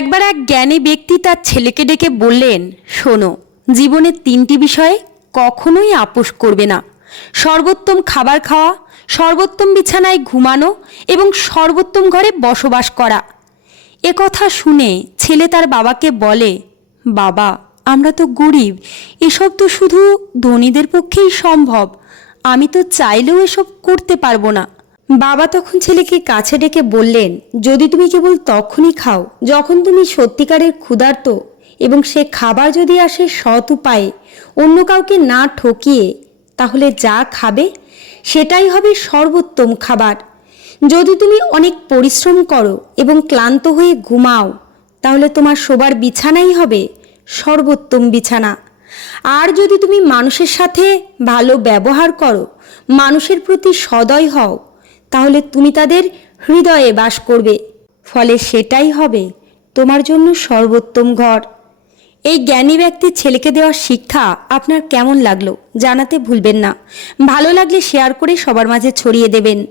একবার এক জ্ঞানী ব্যক্তি তার ছেলেকে ডেকে বললেন, শোনো জীবনের তিনটি বিষয়ে কখনোই আপোষ করবে না। সর্বোত্তম খাবার খাওয়া, সর্বোত্তম বিছানায় ঘুমানো এবং সর্বোত্তম ঘরে বসবাস করা। এ কথা শুনে ছেলে তার বাবাকে বলে, বাবা, আমরা তো গরিব, এসব তো শুধু ধনীদের পক্ষেই সম্ভব। আমি তো চাইলেও এসব করতে পারব না। বাবা তখন ছেলেকে কাছে ডেকে বললেন, যদি তুমি কেবল তখনই খাও, যখন তুমি সত্যিকারের ক্ষুধার্ত এবং সে খাবার যদি আসে সৎ উপায়ে, অন্য কাউকে না ঠকিয়ে, তাহলে যা খাবে, সেটাই হবে সর্বোত্তম খাবার। যদি তুমি অনেক পরিশ্রম করো এবং ক্লান্ত হয়ে ঘুমাও, তাহলে তোমার শোবার বিছানাই হবে সর্বোত্তম বিছানা। আর যদি তুমি মানুষের সাথে ভালো ব্যবহার করো, মানুষের প্রতি সদয় হও তাহলে তুমি তাদের হৃদয়ে বাস করবে। ফলে সেটাই হবে তোমার জন্য সর্বোত্তম ঘর। এই জ্ঞানী ব্যক্তির ছেলেকে দেওয়া শিক্ষা আপনার কেমন লাগল জানাতে ভুলবেন না। ভালো লাগলে শেয়ার করে সবার মাঝে ছড়িয়ে দেবেন।